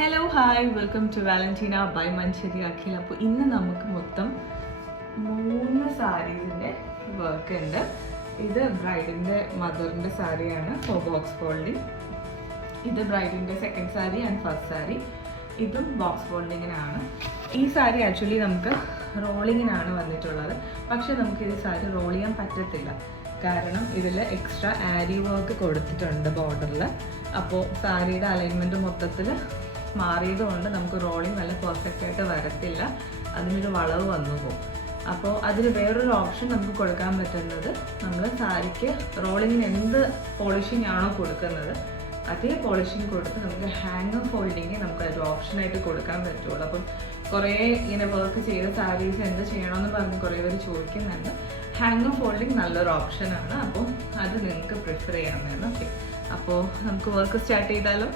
Hello hi welcome to Valentina by Manjeri Akhil. അപ്പോൾ ഇന്ന് നമുക്ക് മൊത്തം 3 സാരീസിൻ്റെ വർക്ക് ഉണ്ട്. ഇത് ബ്രൈഡിൻ്റെ മദറിൻ്റെ സാരിയാണ് ഫോർ ബോക്സ് ഫോൾഡിങ്. ഇത് ബ്രൈഡിൻ്റെ second sari and first sari. ഇതും ബോക്സ് ഫോൾഡിങ്ങിനാണ്. ഈ സാരി ആക്ച്വലി നമുക്ക് റോളിങ്ങിനാണ് വന്നിട്ടുള്ളത്. പക്ഷേ നമുക്ക് ഈ സാരി റോൾ ചെയ്യാൻ പറ്റത്തില്ല, കാരണം ഇതിൽ എക്സ്ട്രാ ആരി വർക്ക് കൊടുത്തിട്ടുണ്ട് ബോർഡറിൽ. അപ്പോൾ സാരിയുടെ അലൈൻമെൻറ്റ് മൊത്തത്തിൽ മാറിയതുകൊണ്ട് നമുക്ക് റോളിങ് നല്ല പെർഫെക്റ്റ് ആയിട്ട് വരത്തില്ല, അതിനൊരു വളവ് വന്നു പോകും. അപ്പോൾ അതിന് വേറൊരു ഓപ്ഷൻ നമുക്ക് കൊടുക്കാൻ പറ്റുന്നത്, നമ്മൾ സാരിക്ക് റോളിങ്ങിന് എന്ത് പോളിഷിംഗ് ആണോ കൊടുക്കുന്നത് അതേ പോളിഷിംഗ് കൊടുത്ത് നമുക്ക് ഹാങ്ങർ ഫോൾഡിങ് നമുക്ക് ഒരു ഓപ്ഷനായിട്ട് കൊടുക്കാൻ പറ്റുള്ളൂ. അപ്പം കുറേ ഇങ്ങനെ വർക്ക് ചെയ്ത സാരീസ് എന്ത് ചെയ്യണമെന്ന് പറഞ്ഞ് കുറേ പേര് ചോദിക്കുന്നുണ്ട്. ഹാങ്ങർ ഫോൾഡിങ് നല്ലൊരു ഓപ്ഷനാണ്, അപ്പോൾ അത് നിങ്ങൾക്ക് പ്രിഫർ ചെയ്യാമെന്ന്. ഓക്കെ, അപ്പോൾ നമുക്ക് വർക്ക് സ്റ്റാർട്ട് ചെയ്താലോ?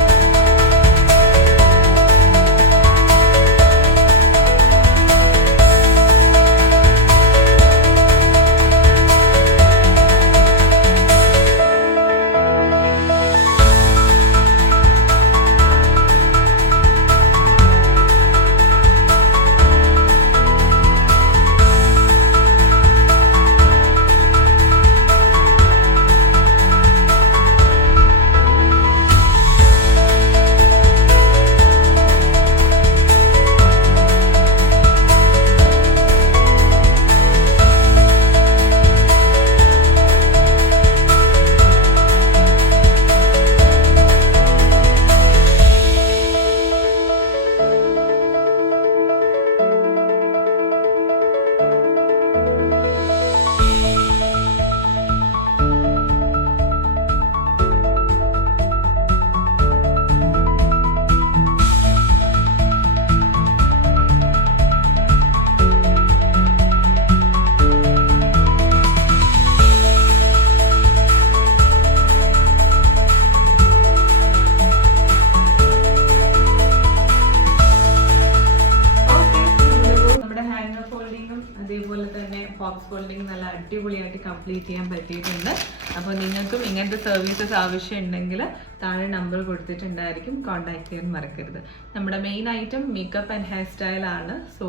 അതേപോലെ തന്നെ ബോക്സ് ഫോൾഡിങ് നല്ല അടിപൊളിയായിട്ട് കംപ്ലീറ്റ് ചെയ്യാൻ പറ്റിയിട്ടുണ്ട്. അപ്പോൾ നിങ്ങൾക്കും ഇങ്ങനത്തെ സർവീസസ് ആവശ്യമുണ്ടെങ്കിൽ താഴെ നമ്പർ കൊടുത്തിട്ടുണ്ടായിരിക്കും, കോൺടാക്ട് ചെയ്യാൻ മറക്കരുത്. നമ്മുടെ main item makeup and hairstyle ആണ്. സോ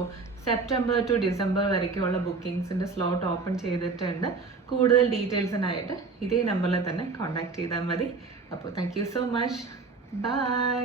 സെപ്റ്റംബർ ടു ഡിസംബർ വരയ്ക്കുള്ള ബുക്കിംഗ്സിൻ്റെ സ്ലോട്ട് ഓപ്പൺ ചെയ്തിട്ടുണ്ട്. കൂടുതൽ ഡീറ്റെയിൽസിനായിട്ട് ഇതേ നമ്പറിൽ തന്നെ കോൺടാക്ട് ചെയ്താൽ മതി. അപ്പോൾ thank you so much. By.